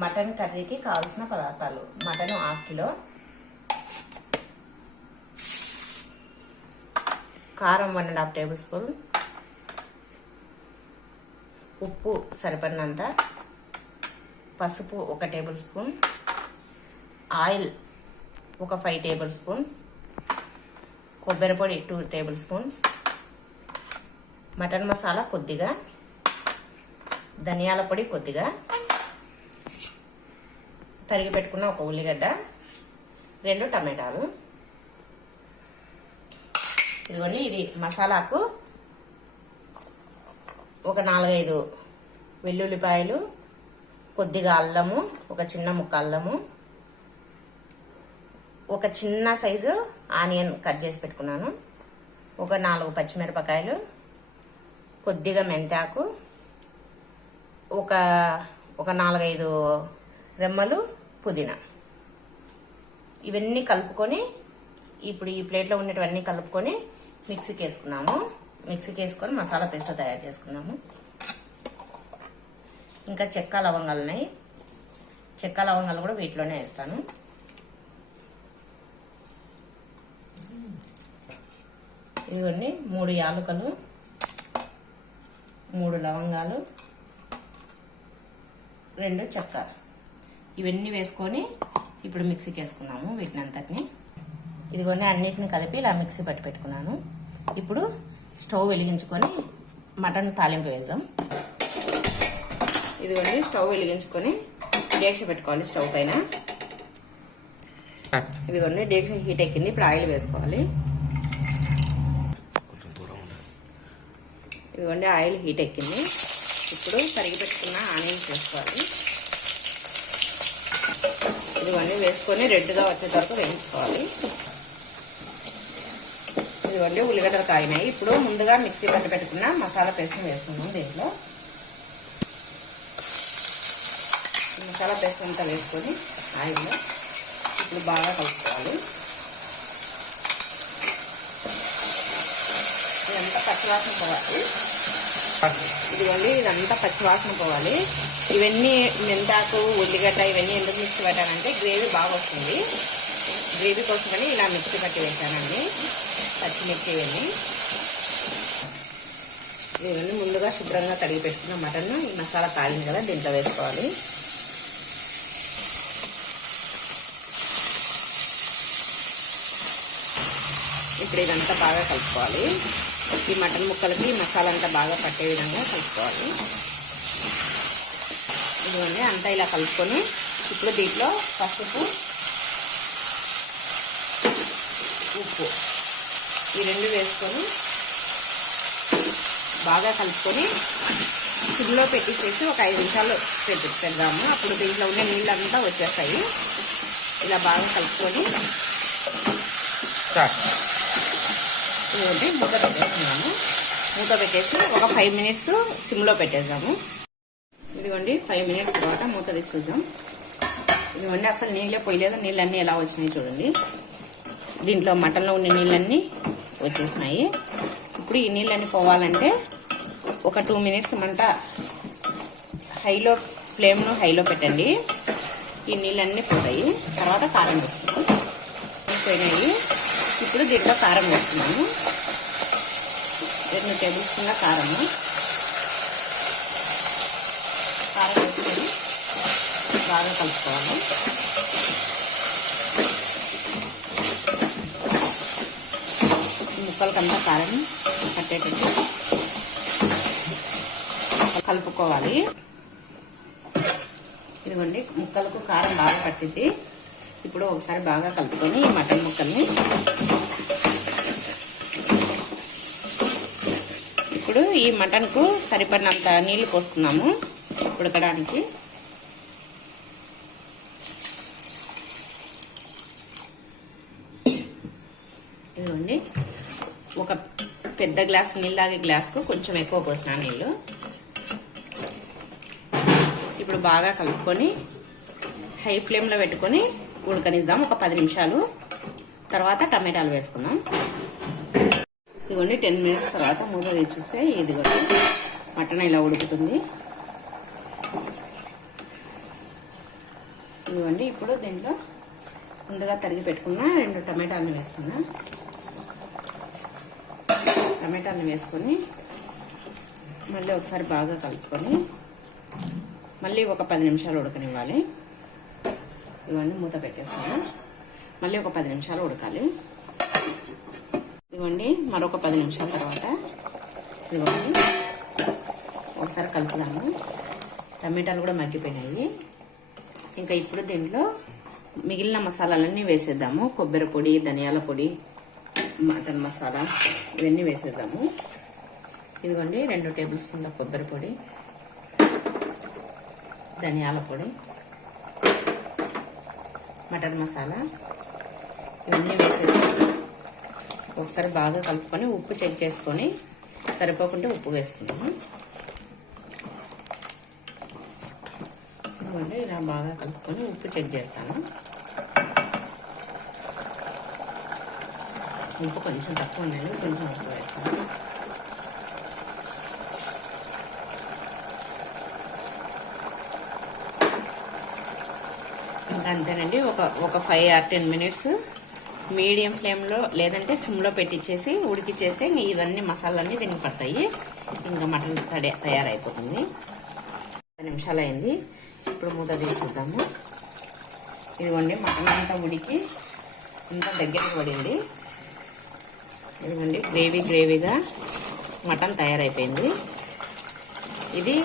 Mutton కర్రీకి కావాల్సిన పదార్థాలు: మటన్ 1/2 కిలో, కారం 1.5 టేబుల్ స్పూన్, ఉప్పు సరిపడినంత, పసుపు 1 table spoon, oil 5 table spoons, కొబ్బరి పొడి 2 టేబుల్ స్పూన్స్, మటన్ మసాలా కొద్దిగా, ధనియాల పొడి కొద్దిగా, తరిగి పెట్టుకున్న 1 ఉల్లిగడ్డ, 2 టమాటాలు. ఇదిగోండి, ఇది మసాలాకు ఒక 4-5 వెల్లుల్లిపాయలు, కొద్దిగా అల్లము, ఒక చిన్న ముక్క అల్లము, ఒక చిన్న సైజు ఆనియన్ కట్ చేసి పెట్టుకున్నాను, ఒక 4 పచ్చిమిరపకాయలు, కొద్దిగా మెంతాకు, ఒక 4-5 రెమ్మలు పుదీనా. ఇవన్నీ కలుపుకొని ఇప్పుడు ఈ ప్లేట్లో ఉన్నటువన్నీ కలుపుకొని మిక్సీకి వేసుకున్నాము. మిక్సీకి వేసుకొని మసాలా పేస్ట్ తయారు చేసుకున్నాము. ఇంకా చెక్క లవంగాలు ఉన్నాయి. చెక్క లవంగాలు కూడా వీటిలోనే వేస్తాను. ఇదిగోండి, 3 యాలకులు, 3 లవంగాలు, 2 చెక్క. ఇవన్నీ వేసుకొని ఇప్పుడు మిక్సీకి వేసుకున్నాము వీటిని అంతటిని. ఇదిగోండి, అన్నిటిని కలిపి ఇలా మిక్సీ పట్టి పెట్టుకున్నాను. ఇప్పుడు స్టవ్ వెలిగించుకొని మటన్ తాలింపు వేద్దాం. ఇదిగోండి, స్టవ్ వెలిగించుకొని డేక్ష పెట్టుకోవాలి స్టవ్ పైన. ఇదిగోండి, డేక్ష హీట్ ఎక్కింది. ఇప్పుడు ఆయిల్ వేసుకోవాలి. ఇదిగోండి, ఆయిల్ హీట్ ఎక్కింది. ఇప్పుడు తరిగి పెట్టుకున్న ఆనియన్స్ వేసుకోవాలి. ఇదిగోండి, వేసుకొని రెడ్గా వచ్చే వరకు వేయించుకోవాలి. ఇదిగోండి, ఉల్లిగడ్డలు కాగినాయి. ఇప్పుడు ముందుగా మిక్సీ పట్టి పెట్టుకున్న మసాలా పేస్ట్ని వేసుకున్నాం. దీంట్లో మసాలా పేస్ట్ అంతా వేసుకొని ఆయిల్లో ఇప్పుడు బాగా కలుపుకోవాలి. ఇదంతా పచ్చివాసన పోవాలి. ఇదిగోండి, ఇదంతా పచ్చివాసన పోవాలి. ఇవన్నీ మెంతాకు, ఉల్లిగడ్డ ఇవన్నీ ఎందుకు మిక్సీ పెట్టానంటే గ్రేవీ బాగా వస్తుంది. గ్రేవీ కోసమని ఇలా మిక్సీ పట్టి వేసానండి. పచ్చిమిర్చి ఇవన్నీ ముందుగా శుభ్రంగా కడిగి పెట్టుకున్న మటన్ ఈ మసాలా కాగింది కదా దీంట్లో వేసుకోవాలి. ఇప్పుడు ఇదంతా బాగా కలుపుకోవాలి. ఈ మటన్ ముక్కలకి మసాలా అంతా బాగా పట్టే విధంగా కలుపుకోవాలి. ఇదిగోండి, అంతా ఇలా కలుపుకొని ఇప్పుడు దీంట్లో పసుపు, ఉప్పు ఈ 2 వేసుకొని బాగా కలుపుకొని సిమ్లో పెట్టేసేసి ఒక 5 నిమిషాలు పెడదాము. అప్పుడు దీంట్లో ఉండే నీళ్ళంతా వచ్చేస్తాయి. ఇలా బాగా కలుపుకొని ఇదిగోండి, మూత పెట్టేస్తున్నాము. మూత పెట్టేసి ఒక 5 మినిట్స్ సిమ్లో పెట్టేద్దాము. ఇదిగోండి, 5 మినిట్స్ తర్వాత మూత తెచ్చి చూద్దాం. ఇదిగోండి, అసలు నీళ్ళే పోయలేదు. నీళ్ళన్నీ ఎలా వచ్చినాయి చూడండి. దీంట్లో మటన్లో ఉండే నీళ్ళన్నీ వచ్చేసినాయి. ఇప్పుడు ఈ నీళ్ళన్నీ పోవాలంటే ఒక 2 మినిట్స్ మంట ఫ్లేమ్ను హైలో పెట్టండి. ఈ నీళ్ళన్నీ పోతాయి. తర్వాత కారం వేసుకుంటాం. పోయినాయి. ఇప్పుడు దీంట్లో కారం వేస్తున్నాము. 2 టేబుల్ స్పూన్ల కారము. కారం వేసుకొని బాగా కలుపుకోవాలి. ముక్కలకంతా కారం పట్టేటట్టు కలుపుకోవాలి. ఇదిగోండి, ముక్కలకు కారం బాగా పట్టింది. ఇప్పుడు ఒకసారి బాగా కలుపుకొని ఈ మటన్ ముక్కల్ని ఇప్పుడు ఈ మటన్కు సరిపడినంత నీళ్లు పోసుకున్నాము ఉడకడానికి. ఇదిగోండి, ఒక పెద్ద గ్లాస్ నీళ్ళాగే గ్లాస్కు కొంచెం ఎక్కువ పోసిన నీళ్ళు. ఇప్పుడు బాగా కలుపుకొని హై ఫ్లేమ్లో పెట్టుకొని ఉడకనిద్దాం ఒక 10 నిమిషాలు. తర్వాత టమాటాలు వేసుకుందాం. ఇదిగోండి 10 మినిట్స్ తర్వాత మూత తీసి చూస్తే ఇదిగోండి మటన్ ఇలా ఉడుకుతుంది. ఇదిగోండి ఇప్పుడు దీంట్లో ముందుగా తరిగి పెట్టుకున్న 2 టమాటాలను వేస్తున్నా. టమాటాలను వేసుకొని మళ్ళీ ఒకసారి బాగా కలుపుకొని మళ్ళీ ఒక 10 నిమిషాలు ఉడకనివ్వాలి. ఇదిగోండి మూత పెట్టేస్తున్నా. మళ్ళీ ఒక 10 నిమిషాలు ఉడకాలి. ఇదిగోండి మరొక 10 నిమిషాల తర్వాత ఇదిగోండి ఒకసారి కలుపుదాము. టమాటాలు కూడా మగ్గిపోయినాయి. ఇంకా ఇప్పుడు దీంట్లో మిగిలిన మసాలాలన్నీ వేసేద్దాము. కొబ్బరి పొడి, ధనియాల పొడి, మటన్ మసాలా ఇవన్నీ వేసేద్దాము. ఇదిగోండి 2 టేబుల్ స్పూన్ల కొబ్బరి పొడి, ధనియాల పొడి, మటన్ మసాలా ఇవన్నీ వేసేసి ఒకసారి బాగా కలుపుకొని ఉప్పు చెక్ చేసుకొని సరిపోకుంటే ఉప్పు వేసుకున్నాము. ఇదిగోండి ఇలా బాగా కలుపుకొని ఉప్పు చెక్ చేస్తాను. ఉప్పు కొంచెం తక్కువ ఉండాలి, కొంచెం ఉప్పు వేస్తాను. ఇంకా అంతేనండి. ఒక 5 or 10 మినిట్స్ మీడియం ఫ్లేమ్లో లేదంటే సిమ్లో పెట్టించేసి ఉడికిచ్చేస్తే ఇవన్నీ మసాలాలన్నీ దీనికి పడతాయి. ఇంకా మటన్ తయారైపోతుంది. 10 నిమిషాలు అయింది. ఇప్పుడు మూత తీసి చూద్దాము. ఇదిగోండి మటన్ అంతా ఉడికి అంతా దగ్గరికి పడింది. ఇదిగోండి గ్రేవీగా మటన్ తయారైపోయింది. ఇది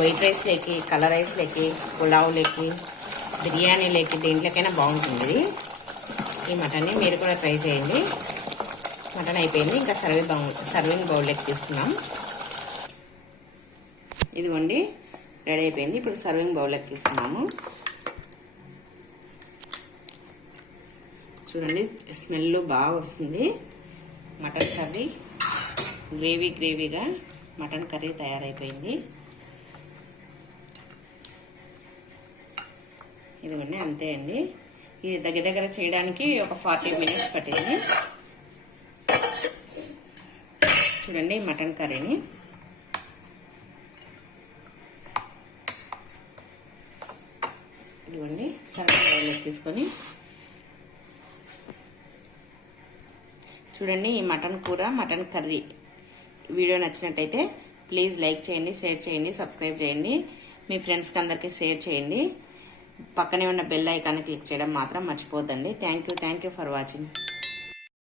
వైట్ రైస్లోకి, కలర్ రైస్లోకి, పులావులోకి, బిర్యానీలోకి దేంట్లోకైనా బాగుంటుంది. ఈ మటన్ని మీరు కూడా ట్రై చేయండి. మటన్ అయిపోయింది. ఇంకా సర్వింగ్ బౌల్లోకి తీసుకున్నాం. ఇదిగోండి రెడీ అయిపోయింది. ఇప్పుడు సర్వింగ్ బౌల్లోకి తీసుకున్నాము. చూడండి స్మెల్ బాగా వస్తుంది. మటన్ కర్రీ గ్రేవీగా మటన్ కర్రీ తయారైపోయింది. ఇదిగోండి అంతే అండి. ఇది దగ్గర చేయడానికి ఒక 40 మినిట్స్ పట్టింది. చూడండి మటన్ కర్రీని. ఇదిగోండి సర్వింగ్ బౌల్లోకి తీసుకొని చూడండి ఈ మటన్ కూర, మటన్ కర్రీ వీడియో నచ్చినట్టయితే ప్లీజ్ లైక్ చేయండి, షేర్ చేయండి, సబ్స్క్రైబ్ చేయండి. మీ ఫ్రెండ్స్కి అందరికీ షేర్ చేయండి. పక్కనే ఉన్న బెల్ ఐకాన్ క్లిక్ చేయడం మాత్రం మర్చిపోద్దండి. Thank you for watching.